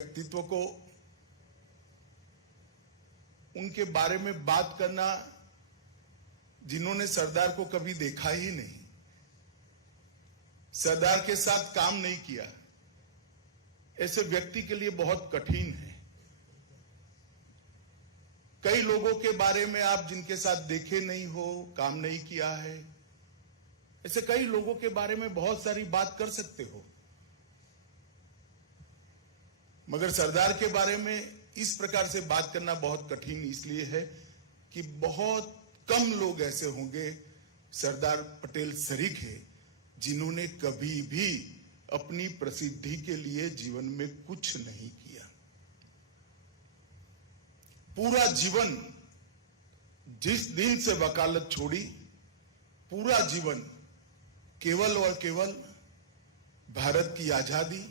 व्यक्तित्व को, उनके बारे में बात करना, जिन्होंने सरदार को कभी देखा ही नहीं, सरदार के साथ काम नहीं किया, ऐसे व्यक्ति के लिए बहुत कठिन है। कई लोगों के बारे में आप जिनके साथ देखे नहीं हो, काम नहीं किया है, ऐसे कई लोगों के बारे में बहुत सारी बात कर सकते हो, मगर सरदार के बारे में इस प्रकार से बात करना बहुत कठिन इसलिए है कि बहुत कम लोग ऐसे होंगे सरदार पटेल सरीखे जिन्होंने कभी भी अपनी प्रसिद्धि के लिए जीवन में कुछ नहीं किया। पूरा जीवन, जिस दिन से वकालत छोड़ी, पूरा जीवन केवल और केवल भारत की आजादी,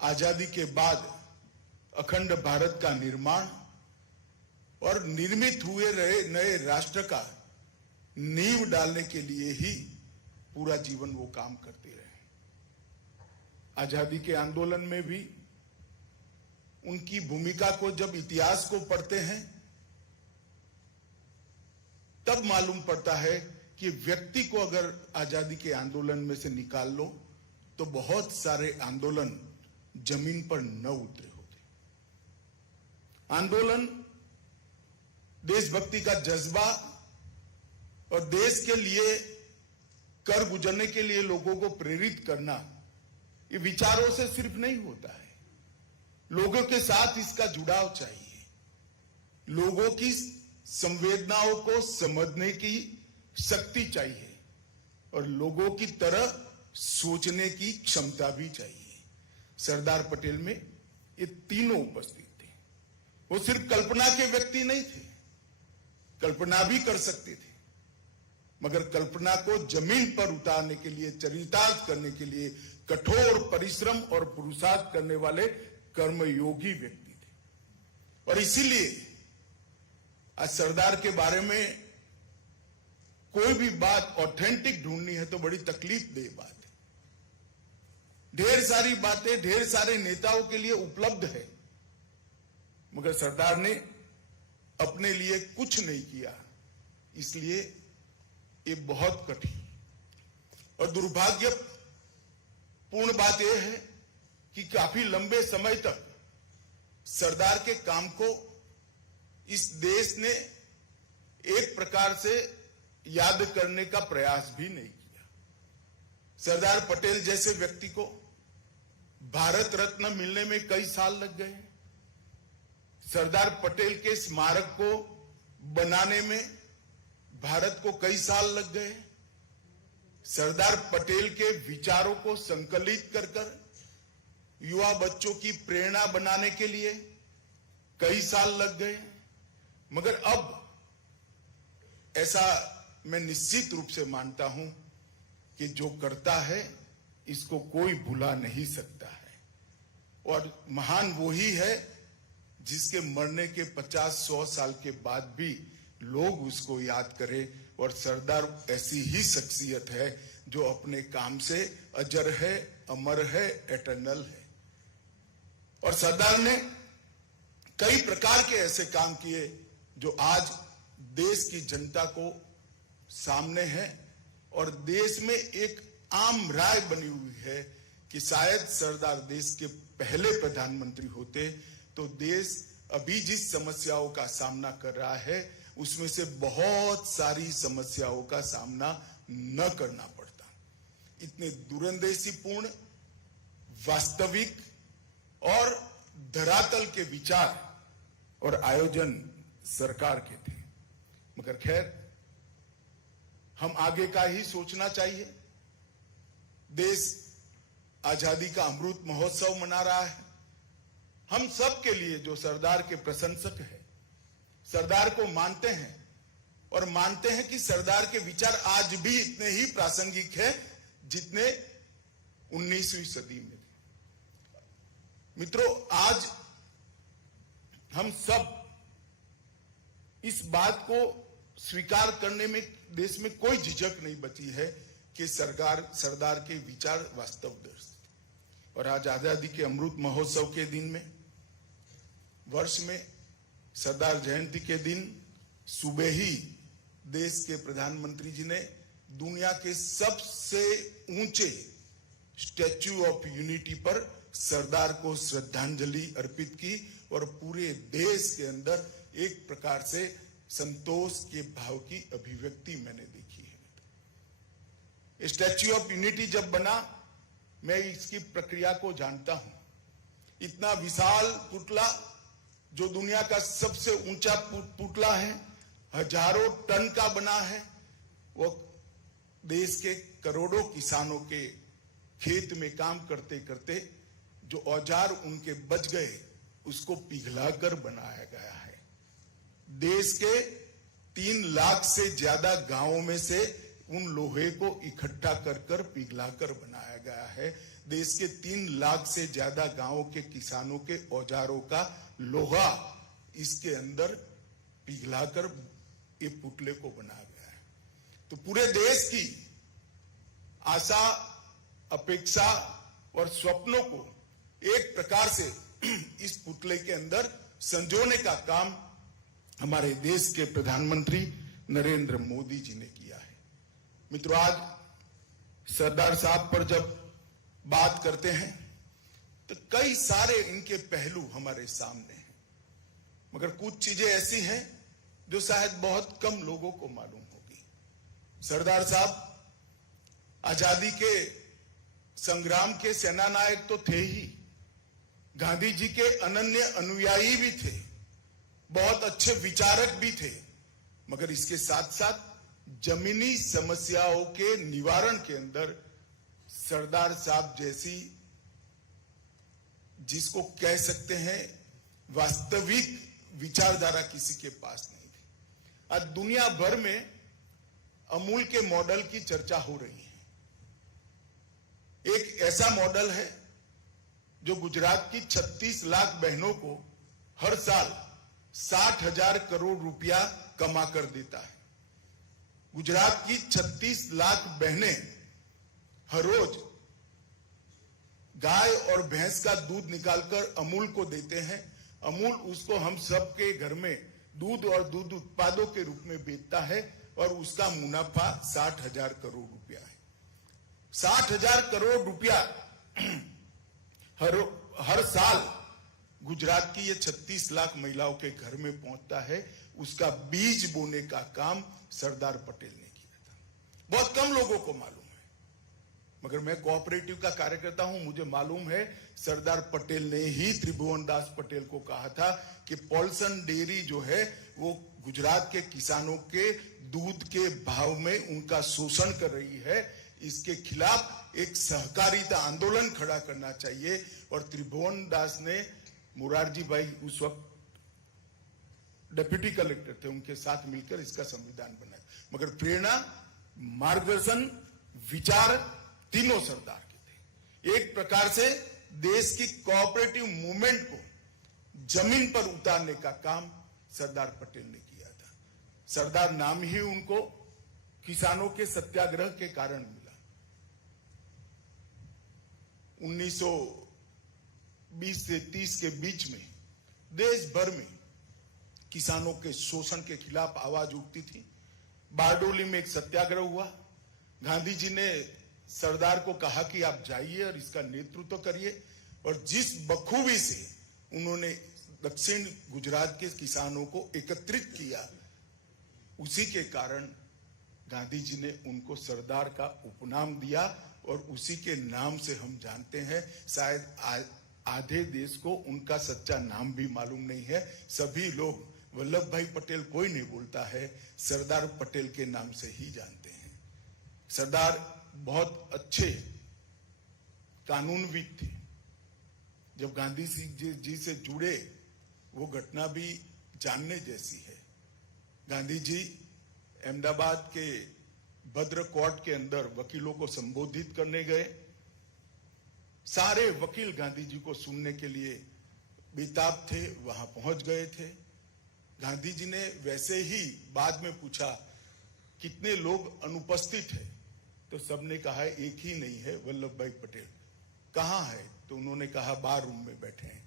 आजादी के बाद अखंड भारत का निर्माण और निर्मित हुए रहे नए राष्ट्र का नींव डालने के लिए ही पूरा जीवन वो काम करते रहे। आजादी के आंदोलन में भी उनकी भूमिका को जब इतिहास को पढ़ते हैं तब मालूम पड़ता है कि व्यक्ति को अगर आजादी के आंदोलन में से निकाल लो तो बहुत सारे आंदोलन जमीन पर न उतरे होते। आंदोलन देशभक्ति का जज्बा और देश के लिए कर गुजरने के लिए लोगों को प्रेरित करना, ये विचारों से सिर्फ नहीं होता है, लोगों के साथ इसका जुड़ाव चाहिए, लोगों की संवेदनाओं को समझने की शक्ति चाहिए और लोगों की तरह सोचने की क्षमता भी चाहिए। सरदार पटेल में ये तीनों उपस्थित थे। वो सिर्फ कल्पना के व्यक्ति नहीं थे, कल्पना भी कर सकते थे, मगर कल्पना को जमीन पर उतारने के लिए, चरितार्थ करने के लिए कठोर परिश्रम और पुरुषार्थ करने वाले कर्मयोगी व्यक्ति थे। और इसीलिए आज सरदार के बारे में कोई भी बात ऑथेंटिक ढूंढनी है तो बड़ी तकलीफ दे बात है। ढेर सारी बातें ढेर सारे नेताओं के लिए उपलब्ध है, मगर सरदार ने अपने लिए कुछ नहीं किया, इसलिए ये बहुत कठिन और दुर्भाग्यपूर्ण बात यह है कि काफी लंबे समय तक सरदार के काम को इस देश ने एक प्रकार से याद करने का प्रयास भी नहीं किया। सरदार पटेल जैसे व्यक्ति को भारत रत्न मिलने में कई साल लग गए। सरदार पटेल के स्मारक को बनाने में भारत को कई साल लग गए। सरदार पटेल के विचारों को संकलित कर युवा बच्चों की प्रेरणा बनाने के लिए कई साल लग गए। मगर अब ऐसा मैं निश्चित रूप से मानता हूं कि जो करता है इसको कोई भुला नहीं सकता है, और महान वो ही है जिसके मरने के 50-100 साल के बाद भी लोग उसको याद करें। और सरदार ऐसी ही शख्सियत है जो अपने काम से अजर है, अमर है, एटर्नल है। और सरदार ने कई प्रकार के ऐसे काम किए जो आज देश की जनता को सामने है और देश में एक आम राय बनी हुई है कि शायद सरदार देश के पहले प्रधानमंत्री होते तो देश अभी जिस समस्याओं का सामना कर रहा है उसमें से बहुत सारी समस्याओं का सामना न करना पड़ता। इतने दूरंदेशीपूर्ण, वास्तविक और धरातल के विचार और आयोजन सरकार के थे। मगर खैर, हम आगे का ही सोचना चाहिए। देश आजादी का अमृत महोत्सव मना रहा है। हम सब के लिए जो सरदार के प्रशंसक हैं, सरदार को मानते हैं और मानते हैं कि सरदार के विचार आज भी इतने ही प्रासंगिक है जितने 19वीं सदी में थे। मित्रों, आज हम सब इस बात को स्वीकार करने में देश में कोई झिझक नहीं बची है कि सरदार के विचार वास्तवदर्शी। और आज आजादी के अमृत महोत्सव के दिन में, वर्ष में सरदार जयंती के दिन सुबह ही देश के प्रधानमंत्री जी ने दुनिया के सबसे ऊंचे स्टैच्यू ऑफ यूनिटी पर सरदार को श्रद्धांजलि अर्पित की और पूरे देश के अंदर एक प्रकार से संतोष के भाव की अभिव्यक्ति मैंने देखी है। स्टैच्यू ऑफ यूनिटी जब बना, मैं इसकी प्रक्रिया को जानता हूं। इतना विशाल पुतला, जो दुनिया का सबसे ऊंचा पुतला है, हजारों टन का बना है, वो देश के करोड़ों किसानों के खेत में काम करते करते जो औजार उनके बच गए, उसको पिघलाकर बनाया गया है। देश के 3 लाख से ज्यादा गांवों में से उन लोहे को इकट्ठा कर पिघलाकर बनाया गया है। देश के 3 लाख से ज्यादा गांवों के किसानों के औजारों का लोहा इसके अंदर पिघलाकर ये पुतले को बनाया गया है। तो पूरे देश की आशा, अपेक्षा और स्वप्नों को एक प्रकार से इस पुतले के अंदर संजोने का काम हमारे देश के प्रधानमंत्री नरेंद्र मोदी जी ने किया है। मित्रों, आज सरदार साहब पर जब बात करते हैं तो कई सारे इनके पहलू हमारे सामने हैं, मगर कुछ चीजें ऐसी हैं जो शायद बहुत कम लोगों को मालूम होगी। सरदार साहब आजादी के संग्राम के सेना नायक तो थे ही, गांधी जी के अनन्य अनुयायी भी थे, बहुत अच्छे विचारक भी थे, मगर इसके साथ साथ जमीनी समस्याओं के निवारण के अंदर सरदार साहब जैसी, जिसको कह सकते हैं वास्तविक विचारधारा, किसी के पास नहीं थी। आज दुनिया भर में अमूल के मॉडल की चर्चा हो रही है। एक ऐसा मॉडल है जो गुजरात की 36 लाख बहनों को हर साल 60,000 करोड़ रुपया कमा कर देता है। गुजरात की 36 लाख बहनें हर रोज गाय और भैंस का दूध निकालकर अमूल को देते हैं। अमूल उसको हम सबके घर में दूध और दूध उत्पादों के रूप में बेचता है और उसका मुनाफा 60,000 करोड़ रुपया है। 60,000 करोड़ रुपया हर साल गुजरात की ये 36 लाख महिलाओं के घर में पहुंचता है। उसका बीज बोने का काम सरदार पटेल ने किया था। बहुत कम लोगों को मालूम है, मगर मैं कोऑपरेटिव का कार्यकर्ता हूं, मुझे मालूम है सरदार पटेल ने ही त्रिभुवन दास पटेल को कहा था कि पॉल्सन डेयरी जो है वो गुजरात के किसानों के दूध के भाव में उनका शोषण कर रही है, इसके खिलाफ एक सहकारिता आंदोलन खड़ा करना चाहिए। और त्रिभुवन दास ने, मुरारजी भाई उस वक्त डिप्टी कलेक्टर थे, उनके साथ मिलकर इसका संविधान बनाया। मगर प्रेरणा, मार्गदर्शन, विचार तीनों सरदार के थे। एक प्रकार से देश की कोऑपरेटिव मूवमेंट को जमीन पर उतारने का काम सरदार पटेल ने किया था। सरदार नाम ही उनको किसानों के सत्याग्रह के कारण मिला। 1920 से 30 के बीच में देश भर में किसानों के शोषण के खिलाफ आवाज उठती थी। बारडोली में एक सत्याग्रह हुआ। गांधी जी ने सरदार को कहा कि आप जाइए और इसका नेतृत्व करिए, और जिस बखूबी से उन्होंने दक्षिण गुजरात के किसानों को एकत्रित किया, उसी के कारण गांधी जी ने उनको सरदार का उपनाम दिया और उसी के नाम से हम जानते हैं। शायद आधे देश को उनका सच्चा नाम भी मालूम नहीं है। सभी लोग वल्लभ भाई पटेल कोई नहीं बोलता है, सरदार पटेल के नाम से ही जानते हैं। सरदार बहुत अच्छे कानूनविद थे। जब गांधी जी से जुड़े, वो घटना भी जानने जैसी है। गांधी जी अहमदाबाद के भद्र कोर्ट के अंदर वकीलों को संबोधित करने गए। सारे वकील गांधी जी को सुनने के लिए बेताब थे, वहां पहुंच गए थे। गांधी जी ने वैसे ही बाद में पूछा कितने लोग अनुपस्थित हैं, तो सबने कहा एक ही नहीं है, वल्लभ भाई पटेल। कहां है? तो उन्होंने कहा बार रूम में बैठे हैं।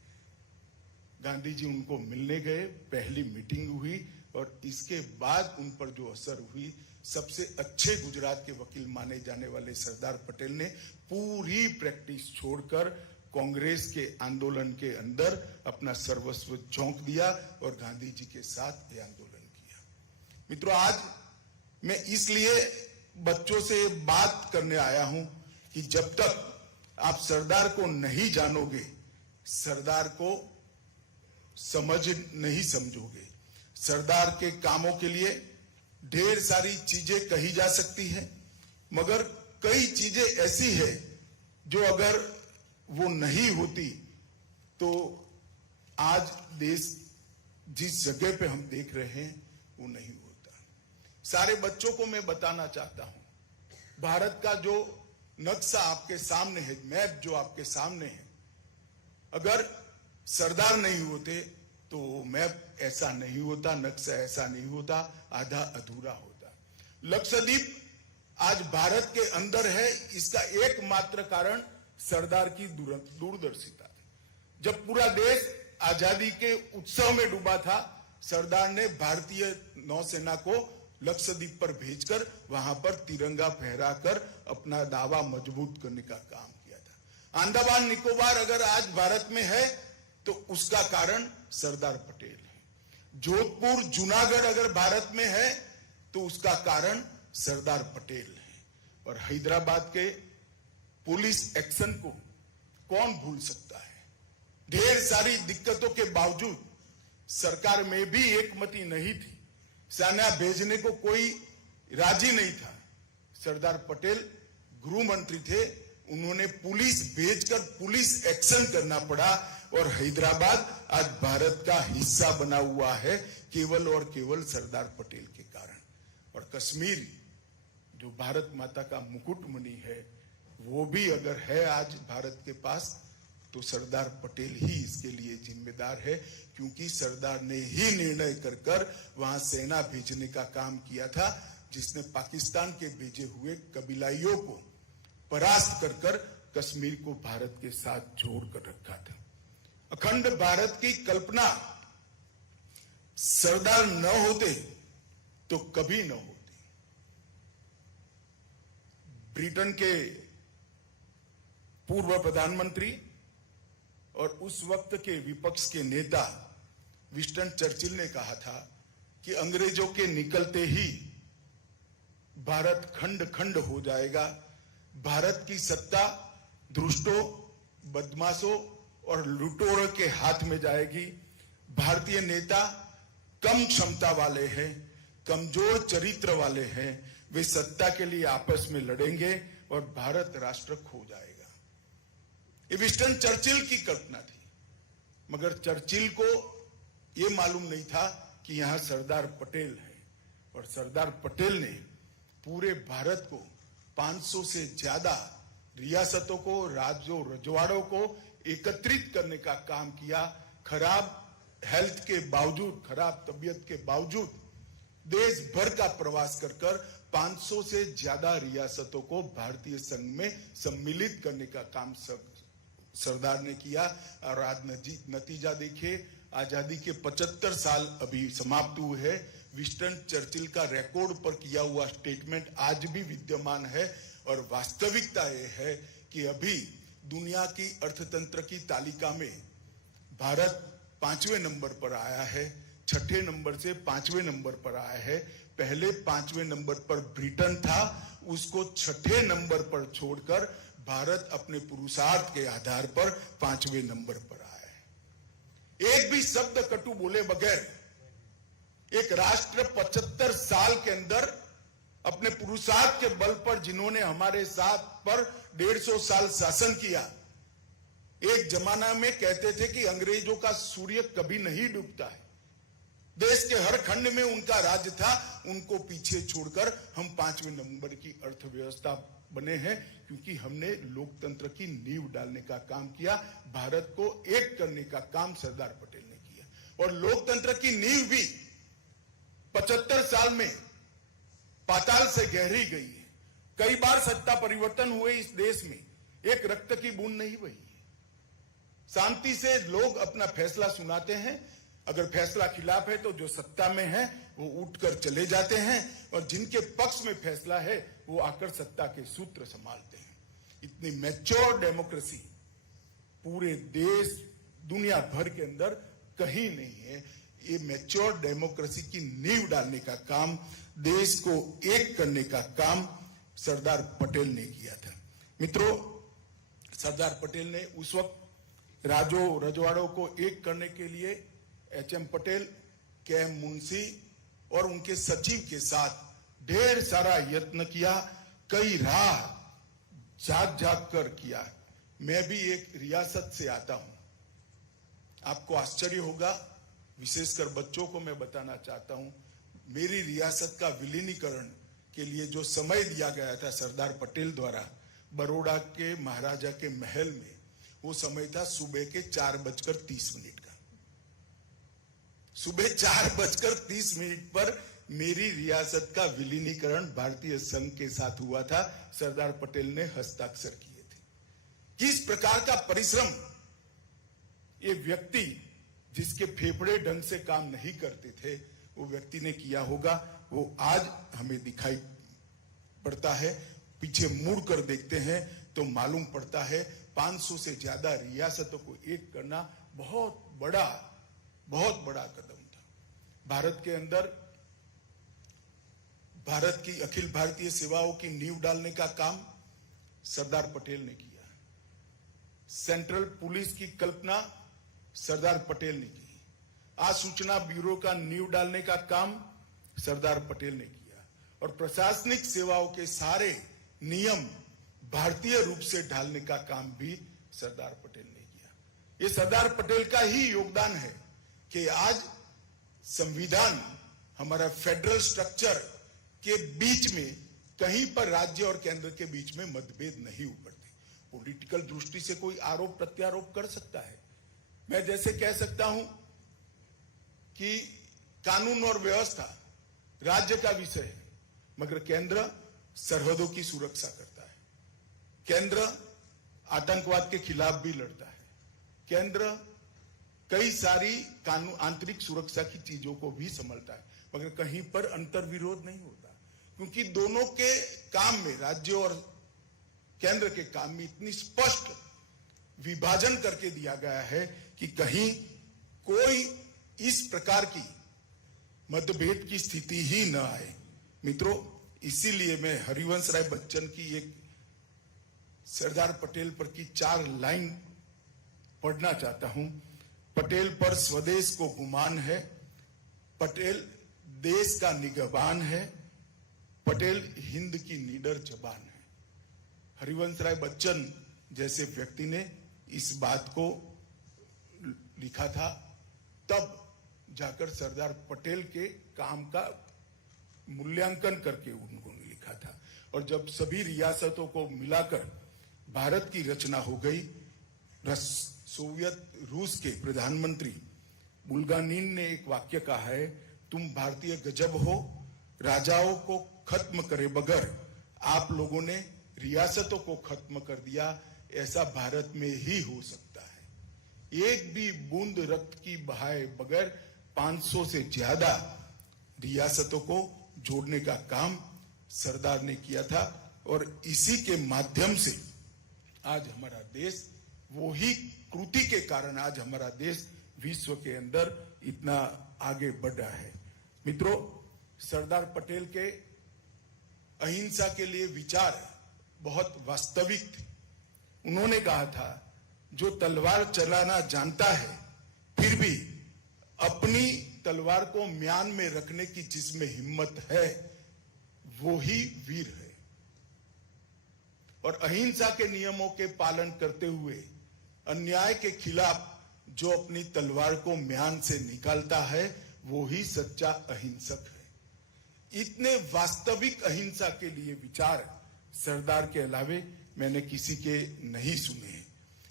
गांधी जी उनको मिलने गए, पहली मीटिंग हुई और इसके बाद उन पर जो असर हुई, सबसे अच्छे गुजरात के वकील माने जाने वाले सरदार पटेल ने पूरी प्रैक्टिस छोड़कर कांग्रेस के आंदोलन के अंदर अपना सर्वस्व झोंक दिया और गांधी जी के साथ ये आंदोलन किया। मित्रों, आज मैं इसलिए बच्चों से बात करने आया हूं कि जब तक आप सरदार को नहीं जानोगे, सरदार को समझ नहीं समझोगे। सरदार के कामों के लिए ढेर सारी चीजें कही जा सकती है, मगर कई चीजें ऐसी है जो अगर वो नहीं होती तो आज देश जिस जगह पे हम देख रहे हैं वो नहीं होता। सारे बच्चों को मैं बताना चाहता हूं, भारत का जो नक्शा आपके सामने है, मैप जो आपके सामने है, अगर सरदार नहीं होते तो मैप ऐसा नहीं होता, नक्शा ऐसा नहीं होता, आधा अधूरा होता। लक्षद्वीप आज भारत के अंदर है, इसका एकमात्र कारण सरदार की दूरदर्शिता थी। जब पूरा देश आजादी के उत्सव में डूबा था, सरदार ने भारतीय नौसेना को लक्षद्वीप पर भेजकर वहां पर तिरंगा फहराकर अपना दावा मजबूत करने का काम किया था। अंडमान निकोबार अगर आज भारत में है तो उसका कारण सरदार पटेल है। जोधपुर, जूनागढ़ अगर भारत में है तो उसका कारण सरदार पटेल है। और हैदराबाद के पुलिस एक्शन को कौन भूल सकता है? ढेर सारी दिक्कतों के बावजूद सरकार में भी एकमति नहीं थी, सेना भेजने को कोई राजी नहीं था। सरदार पटेल गृह मंत्री थे, उन्होंने पुलिस भेजकर पुलिस एक्शन करना पड़ा और हैदराबाद आज भारत का हिस्सा बना हुआ है केवल और केवल सरदार पटेल के कारण। और कश्मीर जो भारत माता का मुकुटमणि है, वो भी अगर है आज भारत के पास तो सरदार पटेल ही इसके लिए जिम्मेदार है, क्योंकि सरदार ने ही निर्णय कर वहां सेना भेजने का काम किया था, जिसने पाकिस्तान के भेजे हुए कबीलाइयों को परास्त कर कश्मीर को भारत के साथ जोड़कर रखा था। अखंड भारत की कल्पना सरदार न होते तो कभी न होती। ब्रिटेन के पूर्व प्रधानमंत्री और उस वक्त के विपक्ष के नेता विंस्टन चर्चिल ने कहा था कि अंग्रेजों के निकलते ही भारत खंड खंड हो जाएगा, भारत की सत्ता दुष्टों, बदमाशों और लुटेरों के हाथ में जाएगी। भारतीय नेता कम क्षमता वाले हैं, कमजोर चरित्र वाले हैं, वे सत्ता के लिए आपस में लड़ेंगे और भारत राष्ट्र खो जाएगा। ये विंस्टन चर्चिल की कल्पना थी, मगर चर्चिल को यह मालूम नहीं था कि यहां सरदार पटेल है। और सरदार पटेल ने पूरे भारत को 500 से ज्यादा रियासतों को, राज्यों, रजवाड़ों को एकत्रित करने का काम किया। खराब हेल्थ के बावजूद, खराब तबीयत के बावजूद देश भर का प्रवास कर 500 से ज्यादा रियासतों को भारतीय संघ में सम्मिलित करने का काम सरदार ने किया। और आज नतीजा देखिए, आजादी के 75 साल अभी समाप्त हुए हैं। विंस्टन चर्चिल का रिकॉर्ड पर किया हुआ स्टेटमेंट आज भी विद्यमान है। और वास्तविकता यह है कि अभी दुनिया की अर्थतंत्र की तालिका में भारत 5वें नंबर पर आया है, 6ठे नंबर से 5वें नंबर पर आया है। पहले 5वें नंबर पर ब्रिटेन था, उसको 6ठे नंबर पर छोड़कर भारत अपने पुरुषार्थ के आधार पर 5वें नंबर पर आया है। एक भी शब्द कटु बोले बगैर एक राष्ट्र 75 साल के अंदर अपने पुरुषार्थ के बल पर, जिन्होंने हमारे साथ पर 150 साल शासन किया। एक जमाना में कहते थे कि अंग्रेजों का सूर्य कभी नहीं डूबता है, देश के हर खंड में उनका राज्य था। उनको पीछे छोड़कर हम 5वें नंबर की अर्थव्यवस्था बने हैं, क्योंकि हमने लोकतंत्र की नींव डालने का काम किया, भारत को एक करने का काम सरदार पटेल ने किया। और लोकतंत्र की नींव भी 75 साल में पाताल से गहरी गई है। कई बार सत्ता परिवर्तन हुए इस देश में, एक रक्त की बूंद नहीं बही है। शांति से लोग अपना फैसला सुनाते हैं। अगर फैसला खिलाफ है तो जो सत्ता में है वो उठकर चले जाते हैं, और जिनके पक्ष में फैसला है वो आकर सत्ता के सूत्र संभालते हैं। इतनी मैच्योर डेमोक्रेसी पूरे देश दुनिया भर के अंदर कहीं नहीं है। ये मैच्योर डेमोक्रेसी की नींव डालने का काम, देश को एक करने का काम सरदार पटेल ने किया था। मित्रों, सरदार पटेल ने उस वक्त रजवाड़ों को एक करने के लिए एच.एम. पटेल, के.एम. मुंशी और उनके सचिव के साथ ढेर सारा यत्न किया, कई राह जाग जाग कर किया। मैं भी एक रियासत से आता हूं, आपको आश्चर्य होगा, विशेषकर बच्चों को मैं बताना चाहता हूं, मेरी रियासत का विलीनीकरण के लिए जो समय दिया गया था सरदार पटेल द्वारा बड़ौदा के महाराजा के महल में, वो समय था सुबह के 4:30 का। सुबह 4:30 पर मेरी रियासत का विलीनीकरण भारतीय संघ के साथ हुआ था। सरदार पटेल ने हस्ताक्षर किए थे। किस प्रकार का परिश्रम ये व्यक्ति, जिसके फेफड़े ढंग से काम नहीं करते थे, वो व्यक्ति ने किया होगा, वो आज हमें दिखाई पड़ता है। पीछे मुड़ कर देखते हैं तो मालूम पड़ता है 500 से ज्यादा रियासतों को एक करना बहुत बड़ा कदम था। भारत के अंदर भारत की अखिल भारतीय सेवाओं की नींव डालने का काम सरदार पटेल ने किया। सेंट्रल पुलिस की कल्पना सरदार पटेल ने की। आज सूचना ब्यूरो का नींव डालने का काम सरदार पटेल ने किया, और प्रशासनिक सेवाओं के सारे नियम भारतीय रूप से ढालने का काम भी सरदार पटेल ने किया। ये सरदार पटेल का ही योगदान है कि आज संविधान, हमारा फेडरल स्ट्रक्चर के बीच में कहीं पर राज्य और केंद्र के बीच में मतभेद नहीं उभरते। पॉलिटिकल दृष्टि से कोई आरोप प्रत्यारोप कर सकता है। मैं जैसे कह सकता हूं कि कानून और व्यवस्था राज्य का विषय है, मगर केंद्र सरहदों की सुरक्षा करता है। केंद्र आतंकवाद के खिलाफ भी लड़ता है। केंद्र कई सारी कानून, आंतरिक सुरक्षा की चीजों को भी संभालता है, मगर कहीं पर अंतर्विरोध नहीं होता, क्योंकि दोनों के काम में, राज्य और केंद्र के काम में इतनी स्पष्ट विभाजन करके दिया गया है कि कहीं कोई इस प्रकार की मतभेद की स्थिति ही न आए। मित्रों, इसीलिए मैं हरिवंश राय बच्चन की एक सरदार पटेल पर की 4 लाइन पढ़ना चाहता हूं। पटेल पर स्वदेश को गुमान है, पटेल देश का निगहबान है, पटेल हिंद की निडर जबान है। हरिवंश राय बच्चन जैसे व्यक्ति ने इस बात को लिखा था, तब जाकर सरदार पटेल के काम का मूल्यांकन करके उन्होंने लिखा था। और जब सभी रियासतों को मिलाकर भारत की रचना हो गई, सोवियत रूस के प्रधानमंत्री बुल्गानिन ने एक वाक्य कहा है, तुम भारतीय गजब हो, राजाओं को खत्म करे बगैर आप लोगों ने रियासतों को खत्म कर दिया। ऐसा भारत में ही हो सकता है। एक भी बूंद रक्त की बहाए बगैर 500 से ज्यादा रियासतों को जोड़ने का काम सरदार ने किया था, और इसी के माध्यम से आज हमारा देश, वो ही कृति के कारण आज हमारा देश विश्व के अंदर इतना आगे बढ़ रहा है। मित्रों, सरदार पटेल के अहिंसा के लिए विचार बहुत वास्तविक थे। उन्होंने कहा था, जो तलवार चलाना जानता है फिर भी अपनी तलवार को म्यान में रखने की जिसमें हिम्मत है, वो ही वीर है। और अहिंसा के नियमों के पालन करते हुए अन्याय के खिलाफ जो अपनी तलवार को म्यान से निकालता है, वो ही सच्चा अहिंसक है। इतने वास्तविक अहिंसा के लिए विचार सरदार के अलावे मैंने किसी के नहीं सुने हैं।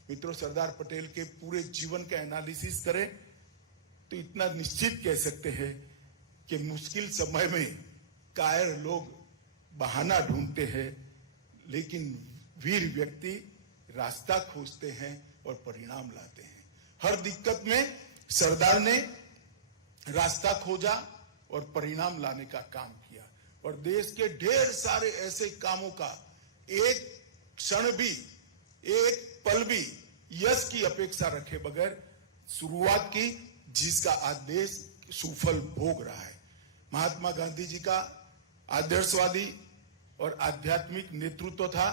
मित्रों, सरदार पटेल के पूरे जीवन का एनालिसिस करें तो इतना निश्चित कह सकते हैं कि मुश्किल समय में कायर लोग बहाना ढूंढते हैं, लेकिन वीर व्यक्ति रास्ता खोजते हैं, और परिणाम लाते हैं। हर दिक्कत में सरदार ने रास्ता खोजा और परिणाम लाने का काम किया और देश के ढेर सारे ऐसे कामों का एक क्षण भी, एक पल भी यश की अपेक्षा रखे बगैर शुरुआत की, जिसका आज देश सुफल भोग रहा है। महात्मा गांधी जी का आदर्शवादी और आध्यात्मिक नेतृत्व था,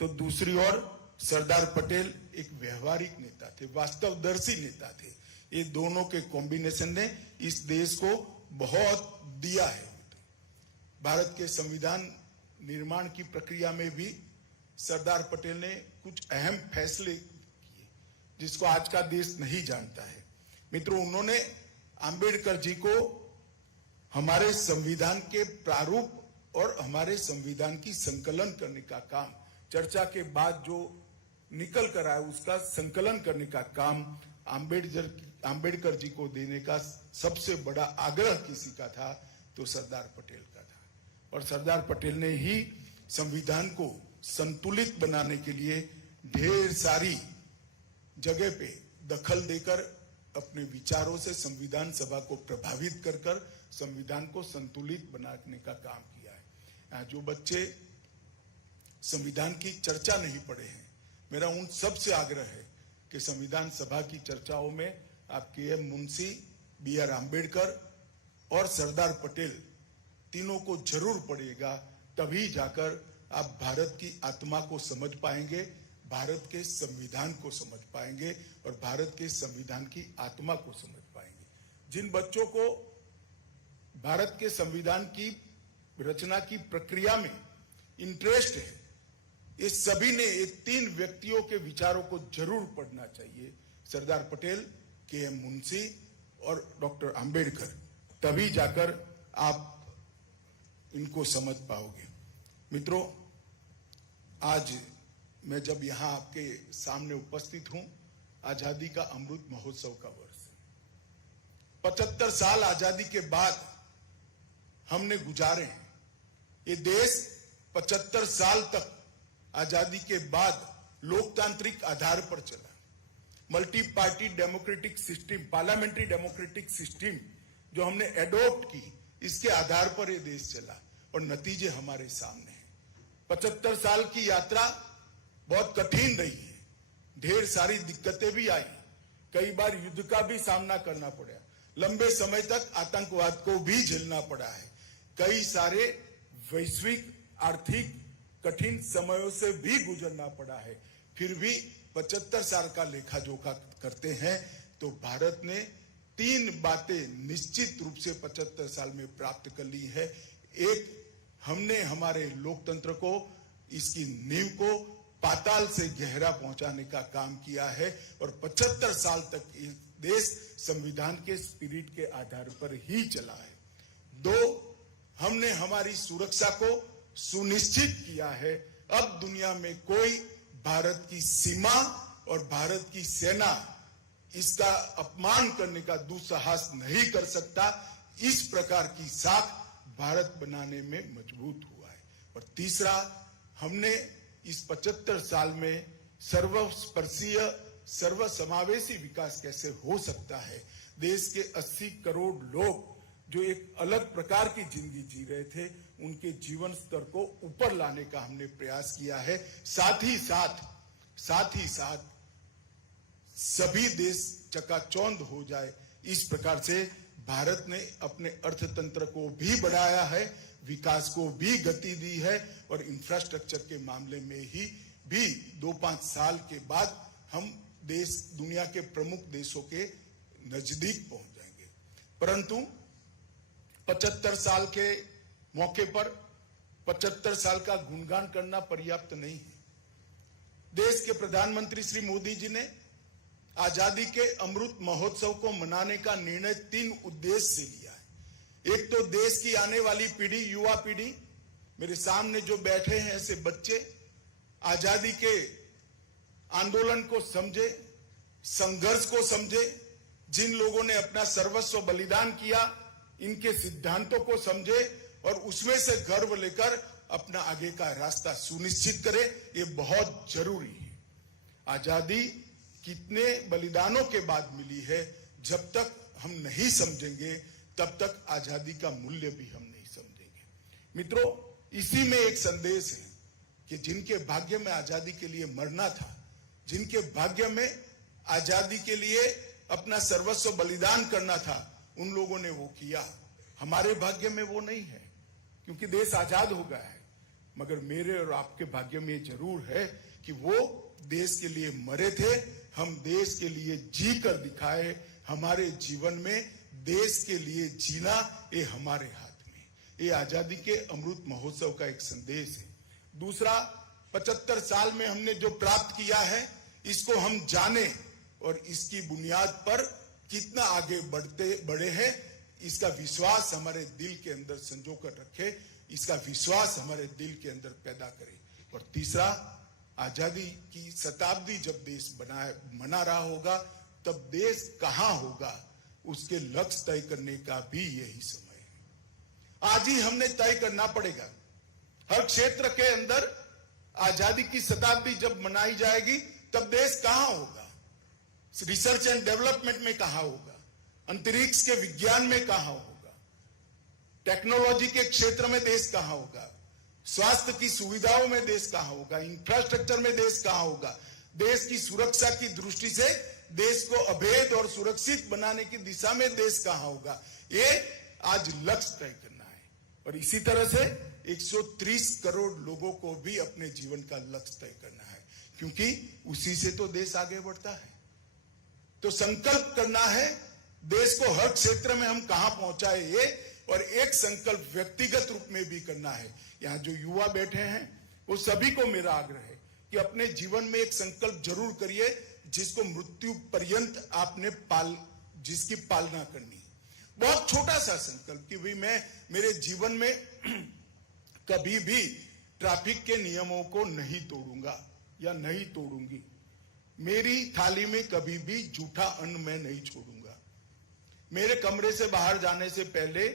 तो दूसरी ओर सरदार पटेल एक व्यवहारिक नेता थे, वास्तवदर्शी नेता थे। ये दोनों के कॉम्बिनेशन ने इस देश को बहुत दिया है। भारत के संविधान निर्माण की प्रक्रिया में भी सरदार पटेल ने कुछ अहम फैसले किए जिसको आज का देश नहीं जानता है। मित्रों, उन्होंने अंबेडकर जी को हमारे संविधान के प्रारूप और हमारे संविधान की संकलन करने का काम, चर्चा के बाद जो निकल कर आया उसका संकलन करने का काम अंबेडकर जी को देने का सबसे बड़ा आग्रह किसी का था तो सरदार पटेल का था। और सरदार पटेल ने ही संविधान को संतुलित बनाने के लिए ढेर सारी जगह पे दखल देकर अपने विचारों से संविधान सभा को प्रभावित कर संविधान को संतुलित बनाने का काम किया है। जो बच्चे संविधान की चर्चा नहीं पढ़े हैं, मेरा उन सब से आग्रह है कि संविधान सभा की चर्चाओं में आप के.एम. मुंशी, बी.आर. आंबेडकर और सरदार पटेल तीनों को जरूर पढ़िएगा, तभी जाकर आप भारत की आत्मा को समझ पाएंगे, भारत के संविधान को समझ पाएंगे और भारत के संविधान की आत्मा को समझ पाएंगे। जिन बच्चों को भारत के संविधान की रचना की प्रक्रिया में इंटरेस्ट है, ये सभी ने ये तीन व्यक्तियों के विचारों को जरूर पढ़ना चाहिए, सरदार पटेल, के.एम. मुंशी और डॉक्टर आंबेडकर, तभी जाकर आप इनको समझ पाओगे। मित्रों, आज मैं जब यहां आपके सामने उपस्थित हूं, आजादी का अमृत महोत्सव का वर्ष, 75 साल आजादी के बाद हमने गुजारे हैं। ये देश 75 साल तक आजादी के बाद लोकतांत्रिक आधार पर चला। Multi party democratic system, parliamentary democratic system जो हमने एडॉप्ट की, इसके आधार पर यह देश चला और नतीजे हमारे सामने हैं। 75 साल की यात्रा बहुत कठिन रही है, ढेर सारी दिक्कतें भी आई, कई बार युद्ध का भी सामना करना पड़ा, लंबे समय तक आतंकवाद को भी झेलना पड़ा है, कई सारे वैश्विक आर्थिक कठिन समयों से भी गुजरना पड़ा है। फिर भी 75 साल का लेखा जोखा करते हैं तो भारत ने 3 बातें निश्चित रूप से 75 साल में प्राप्त कर ली है। एक, हमने हमारे लोकतंत्र को, इसकी नींव को पाताल से गहरा पहुंचाने का काम किया है और 75 साल तक ये देश संविधान के स्पिरिट के आधार पर ही चला है। 2, हमने हमारी सुरक्षा को सुनिश्चित किया है। अब दुनिया में कोई भारत की सीमा और भारत की सेना इसका अपमान करने का दुस्साहस नहीं कर सकता। इस प्रकार की साख भारत बनाने में मजबूत हुआ है। और तीसरा, हमने इस 75 साल में सर्वस्पर्शीय सर्वसमावेशी विकास कैसे हो सकता है, देश के 80 करोड़ लोग जो एक अलग प्रकार की जिंदगी जी रहे थे, उनके जीवन स्तर को ऊपर लाने का हमने प्रयास किया है। साथ ही साथ सभी देश चकाचौंध हो जाए, इस प्रकार से भारत ने अपने अर्थतंत्र को भी बढ़ाया है, विकास को भी गति दी है और इंफ्रास्ट्रक्चर के मामले में ही भी 2-5 साल के बाद हम देश दुनिया के प्रमुख देशों के नजदीक पहुंच जाएंगे। परंतु 75 साल के मौके पर 75 साल का गुणगान करना पर्याप्त नहीं है। देश के प्रधानमंत्री श्री मोदी जी ने आजादी के अमृत महोत्सव को मनाने का निर्णय 3 उद्देश्य से लिया है। एक तो देश की आने वाली पीढ़ी, युवा पीढ़ी, मेरे सामने जो बैठे हैं ऐसे बच्चे आजादी के आंदोलन को समझे, संघर्ष को समझे, जिन लोगों ने अपना सर्वस्व बलिदान किया, इनके सिद्धांतों को समझे और उसमें से गर्व लेकर अपना आगे का रास्ता सुनिश्चित करे। ये बहुत जरूरी है। आजादी कितने बलिदानों के बाद मिली है, जब तक हम नहीं समझेंगे तब तक आजादी का मूल्य भी हम नहीं समझेंगे। मित्रों, इसी में एक संदेश है कि जिनके भाग्य में आजादी के लिए मरना था, जिनके भाग्य में आजादी के लिए अपना सर्वस्व बलिदान करना था, उन लोगों ने वो किया। हमारे भाग्य में वो नहीं है, क्योंकि देश आजाद हो गया है। मगर मेरे और आपके भाग्य में जरूर है कि वो देश के लिए मरे थे, हम देश के लिए जी कर दिखाए। हमारे जीवन में देश के लिए जीना ये हमारे हाथ में। ये आजादी के अमृत महोत्सव का एक संदेश है। दूसरा, 75 साल में हमने जो प्राप्त किया है, इसको हम जाने और इसकी बुनियाद पर कितना आगे बढ़े हैं, इसका विश्वास हमारे दिल के अंदर संजो कर रखे, इसका विश्वास हमारे दिल के अंदर पैदा करे। और तीसरा, आजादी की शताब्दी जब देश मना रहा होगा, तब देश कहां होगा, उसके लक्ष्य तय करने का भी यही समय है। आज ही हमने तय करना पड़ेगा। हर क्षेत्र के अंदर आजादी की शताब्दी जब मनाई जाएगी, तब देश कहां होगा, रिसर्च एंड डेवलपमेंट में कहां होगा, अंतरिक्ष के विज्ञान में कहां होगा, टेक्नोलॉजी के क्षेत्र में देश कहां होगा, स्वास्थ्य की सुविधाओं में देश कहां होगा, इंफ्रास्ट्रक्चर में देश कहां होगा, देश की सुरक्षा की दृष्टि से देश को अभेद और सुरक्षित बनाने की दिशा में देश कहां होगा, ये आज लक्ष्य तय करना है। और इसी तरह से 130 करोड़ लोगों को भी अपने जीवन का लक्ष्य तय करना है, क्योंकि उसी से तो देश आगे बढ़ता है। तो संकल्प करना है देश को हर क्षेत्र में हम कहां पहुंचाए ये, और एक संकल्प व्यक्तिगत रूप में भी करना है। यहां जो युवा बैठे हैं, वो सभी को मेरा आग्रह है कि अपने जीवन में एक संकल्प जरूर करिए, जिसको मृत्यु पर्यंत आपने जिसकी पालना करनी। बहुत छोटा सा संकल्प कि भाई मैं मेरे जीवन में कभी भी ट्रैफिक के नियमों को नहीं तोड़ूंगा या नहीं तोड़ूंगी, मेरी थाली में कभी भी जूठा अन्न मैं नहीं छोड़ूंगा, मेरे कमरे से बाहर जाने से पहले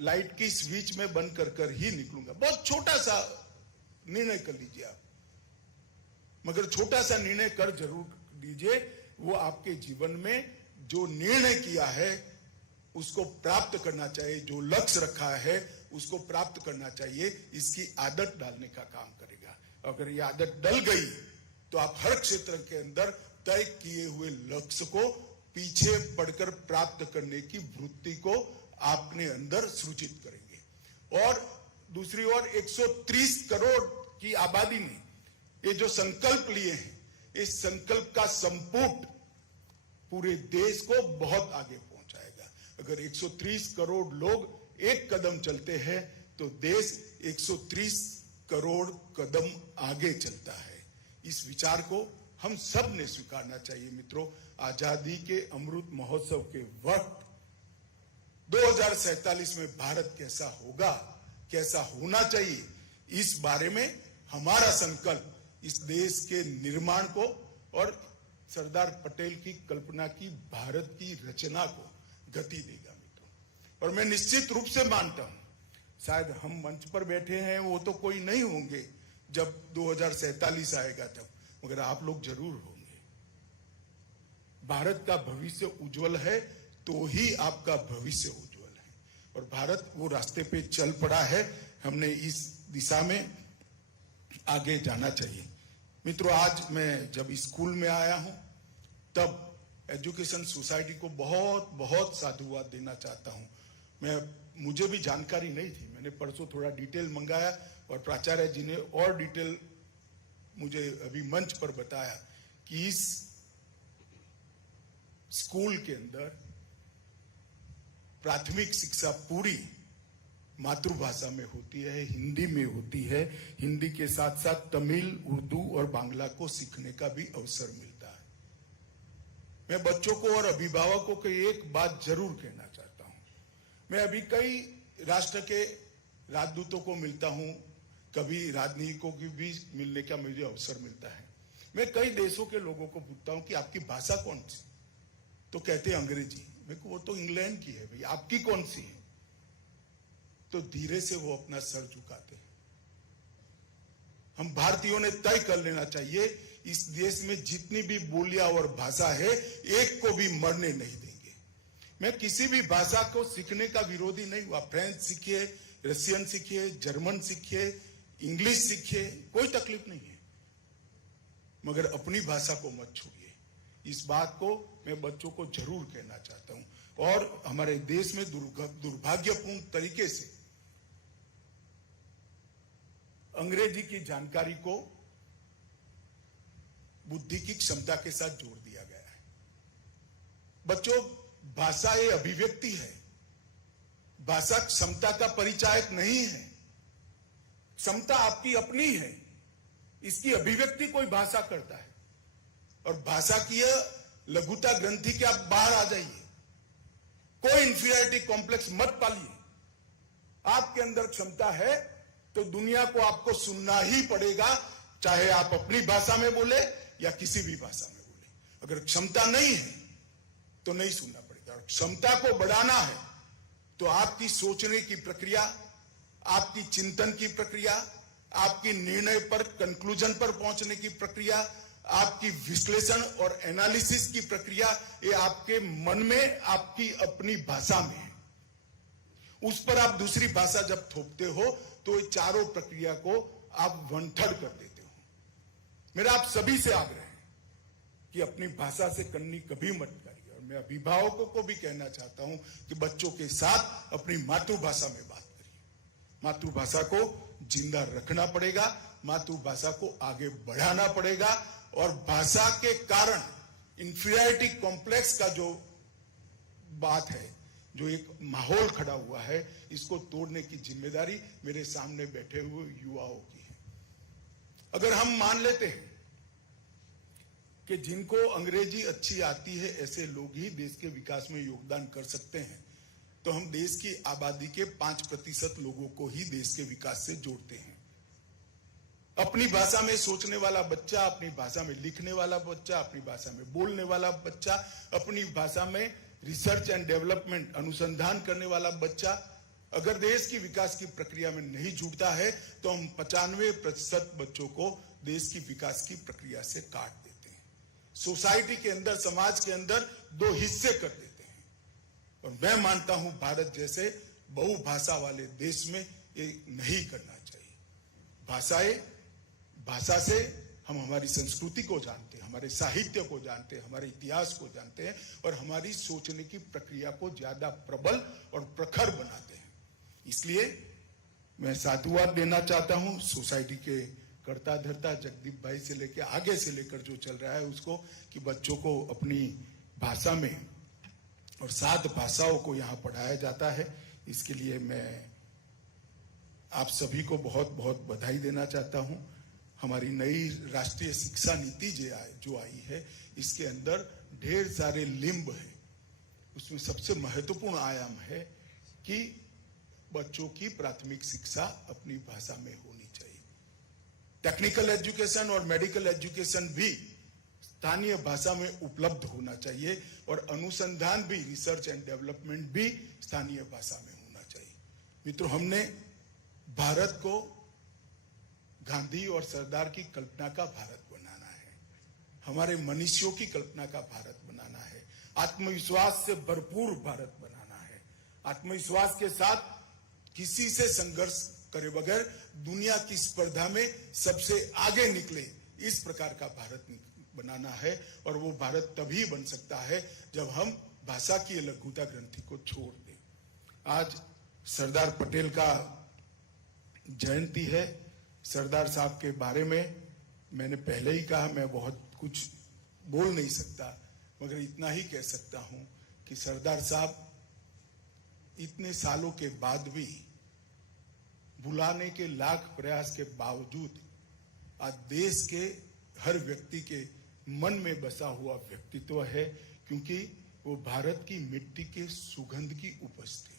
लाइट की स्विच में बंद कर ही निकलूंगा। बहुत छोटा सा निर्णय कर लीजिए आप, मगर छोटा सा निर्णय कर जरूर लीजिए। वो आपके जीवन में जो निर्णय किया है उसको प्राप्त करना चाहिए, जो लक्ष्य रखा है उसको प्राप्त करना चाहिए, इसकी आदत डालने का काम करेगा। अगर ये आदत डल गई तो आप हर क्षेत्र के अंदर तय किए हुए लक्ष्य को पीछे पड़कर प्राप्त करने की वृत्ति को आपने अंदर सृजित करेंगे। और दूसरी ओर 130 करोड़ की आबादी ने ये जो संकल्प लिए हैं, इस संकल्प का संपुट पूरे देश को बहुत आगे पहुंचाएगा। अगर 130 करोड़ लोग एक कदम चलते हैं तो देश 130 करोड़ कदम आगे चलता है। इस विचार को हम सब ने स्वीकारना चाहिए। मित्रों, आजादी के अमृत महोत्सव के वक्त 2047 में भारत कैसा होगा, कैसा होना चाहिए, इस बारे में हमारा संकल्प इस देश के निर्माण को और सरदार पटेल की कल्पना की भारत की रचना को गति देगा। मित्रों, और मैं निश्चित रूप से मानता हूं, शायद हम मंच पर बैठे हैं वो तो कोई नहीं होंगे जब 2047 आएगा तब, मगर आप लोग जरूर होंगे। भारत का भविष्य उज्जवल है तो ही आपका भविष्य उज्जवल है, और भारत वो रास्ते पे चल पड़ा है। हमने इस दिशा में आगे जाना चाहिए। मित्रों, आज मैं जब स्कूल में आया हूं तब एजुकेशन सोसाइटी को बहुत बहुत साधुवाद देना चाहता हूं। मुझे भी जानकारी नहीं थी, मैंने परसों थोड़ा डिटेल मंगाया और प्राचार्य जी ने और डिटेल मुझे अभी मंच पर बताया कि इस स्कूल के अंदर प्राथमिक शिक्षा पूरी मातृभाषा में होती है, हिंदी में होती है। हिंदी के साथ साथ तमिल, उर्दू और बांग्ला को सीखने का भी अवसर मिलता है। मैं बच्चों को और अभिभावकों को एक बात जरूर कहना चाहता हूं। मैं अभी कई राष्ट्र के राजदूतों को मिलता हूं, कभी राजनयिकों की भी मिलने का मुझे अवसर मिलता है। मैं कई देशों के लोगों को पूछता हूं कि आपकी भाषा कौन सी, तो कहते हैं अंग्रेजी। मेरे को वो तो इंग्लैंड की है भाई, आपकी कौन सी है? तो धीरे से वो अपना सर झुकाते हैं। हम भारतीयों ने तय कर लेना चाहिए इस देश में जितनी भी बोलियां और भाषा है, एक को भी मरने नहीं देंगे। मैं किसी भी भाषा को सीखने का विरोधी नहीं हुआ। फ्रेंच सीखिए, रशियन सीखिए, जर्मन सीखिए, इंग्लिश सीखिए, कोई तकलीफ नहीं है, मगर अपनी भाषा को मत छोड़िए। इस बात को मैं बच्चों को जरूर कहना चाहता हूं। और हमारे देश में दुर्भाग्यपूर्ण तरीके से अंग्रेजी की जानकारी को बुद्धि की क्षमता के साथ जोड़ दिया गया है। बच्चों, भाषा ये अभिव्यक्ति है, भाषा क्षमता का परिचायक नहीं है। क्षमता आपकी अपनी है, इसकी अभिव्यक्ति कोई भाषा करता है। और भाषा की लघुता ग्रंथि के आप बाहर आ जाइए, कोई इंफीरियरिटी कॉम्प्लेक्स मत पालिए। आपके अंदर क्षमता है तो दुनिया को आपको सुनना ही पड़ेगा, चाहे आप अपनी भाषा में बोले या किसी भी भाषा में बोले। अगर क्षमता नहीं है तो नहीं सुनना पड़ेगा। और क्षमता को बढ़ाना है तो आपकी सोचने की प्रक्रिया, आपकी चिंतन की प्रक्रिया, आपकी निर्णय पर, कंक्लूजन पर पहुंचने की प्रक्रिया, आपकी विश्लेषण और एनालिसिस की प्रक्रिया, ये आपके मन में, आपकी अपनी भाषा में है। उस पर आप दूसरी भाषा जब थोपते हो तो ये चारों प्रक्रिया को आप वंथड़ कर देते हो। मेरा आप सभी से आग्रह है कि अपनी भाषा से कन्नी कभी मत करिए। और मैं अभिभावकों को भी कहना चाहता हूं कि बच्चों के साथ अपनी मातृभाषा में बात करिए। मातृभाषा को जिंदा रखना पड़ेगा, मातृभाषा को आगे बढ़ाना पड़ेगा। और भाषा के कारण इंफीरियरिटी कॉम्प्लेक्स का जो बात है, जो एक माहौल खड़ा हुआ है, इसको तोड़ने की जिम्मेदारी मेरे सामने बैठे हुए युवाओं की है। अगर हम मान लेते हैं कि जिनको अंग्रेजी अच्छी आती है ऐसे लोग ही देश के विकास में योगदान कर सकते हैं, तो हम देश की आबादी के 5% लोगों को ही देश के विकास से जोड़ते हैं। अपनी भाषा में सोचने वाला बच्चा, अपनी भाषा में लिखने वाला बच्चा, अपनी भाषा में बोलने वाला बच्चा, अपनी भाषा में रिसर्च एंड डेवलपमेंट, अनुसंधान करने वाला बच्चा अगर देश की विकास की प्रक्रिया में नहीं जुड़ता है तो हम 95% बच्चों को देश की विकास की प्रक्रिया से काट देते हैं। सोसाइटी के अंदर, समाज के अंदर दो हिस्से कर देते हैं। और मैं मानता हूं भारत जैसे बहुभाषा वाले देश में ये नहीं करना चाहिए। भाषा से हम हमारी संस्कृति को जानते हैं, हमारे साहित्य को जानते हैं, हमारे इतिहास को जानते हैं और हमारी सोचने की प्रक्रिया को ज्यादा प्रबल और प्रखर बनाते हैं। इसलिए मैं साधुवाद देना चाहता हूं सोसाइटी के कर्ता धर्ता जगदीप भाई से लेकर आगे से लेकर जो चल रहा है उसको, कि बच्चों को अपनी भाषा में और 7 भाषाओं को यहाँ पढ़ाया जाता है। इसके लिए मैं आप सभी को बहुत बहुत बधाई देना चाहता हूं। हमारी नई राष्ट्रीय शिक्षा नीति जो आई है, इसके अंदर ढेर सारे लिंब है। उसमें सबसे महत्वपूर्ण आयाम है कि बच्चों की प्राथमिक शिक्षा अपनी भाषा में होनी चाहिए। टेक्निकल एजुकेशन और मेडिकल एजुकेशन भी स्थानीय भाषा में उपलब्ध होना चाहिए और अनुसंधान भी, रिसर्च एंड डेवलपमेंट भी स्थानीय भाषा में होना चाहिए। मित्रों, हमने भारत को गांधी और सरदार की कल्पना का भारत बनाना है, हमारे मनुष्यों की कल्पना का भारत बनाना है, आत्मविश्वास से भरपूर भारत बनाना है, आत्मविश्वास के साथ किसी से संघर्ष करे बगैर दुनिया की स्पर्धा में सबसे आगे निकले, इस प्रकार का भारत बनाना है। और वो भारत तभी बन सकता है जब हम भाषा की लघुता ग्रंथि को छोड़ दें। आज सरदार पटेल का जयंती है। सरदार साहब के बारे में मैंने पहले ही कहा, मैं बहुत कुछ बोल नहीं सकता, मगर इतना ही कह सकता हूं कि सरदार साहब इतने सालों के बाद भी, बुलाने के लाख प्रयास के बावजूद, आज देश के हर व्यक्ति के मन में बसा हुआ व्यक्तित्व है, क्योंकि वो भारत की मिट्टी के सुगंध की उपज थे,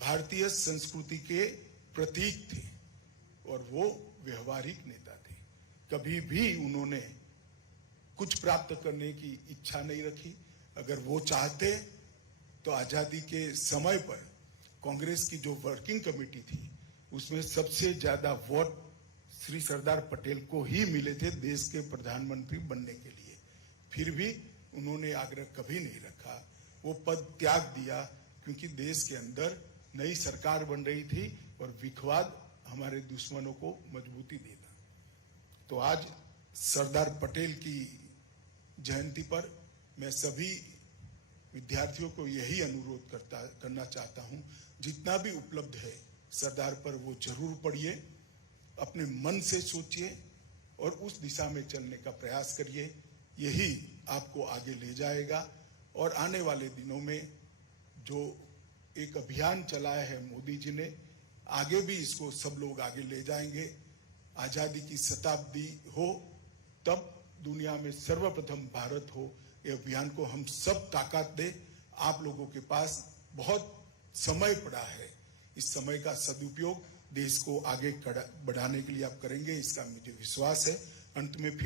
भारतीय संस्कृति के प्रतीक थे और वो व्यवहारिक नेता थे। कभी भी उन्होंने कुछ प्राप्त करने की इच्छा नहीं रखी। अगर वो चाहते तो आजादी के समय पर कांग्रेस की जो वर्किंग कमेटी थी उसमें सबसे ज्यादा वोट श्री सरदार पटेल को ही मिले थे देश के प्रधानमंत्री बनने के लिए। फिर भी उन्होंने आग्रह कभी नहीं रखा, वो पद त्याग दिया, क्योंकि देश के अंदर नई सरकार बन रही थी और विखवाद हमारे दुश्मनों को मजबूती देता। तो आज सरदार पटेल की जयंती पर मैं सभी विद्यार्थियों को यही अनुरोध करना चाहता हूं, जितना भी उपलब्ध है सरदार पर वो जरूर पढ़िए, अपने मन से सोचिए और उस दिशा में चलने का प्रयास करिए। यही आपको आगे ले जाएगा। और आने वाले दिनों में जो एक अभियान चलाया है मोदी जी ने, आगे भी इसको सब लोग आगे ले जाएंगे। आजादी की शताब्दी हो तब दुनिया में सर्वप्रथम भारत हो, ये अभियान को हम सब ताकत दे। आप लोगों के पास बहुत समय पड़ा है, इस समय का सदुपयोग देश को आगे बढ़ाने के लिए आप करेंगे, इसका मुझे विश्वास है। अंत में फिर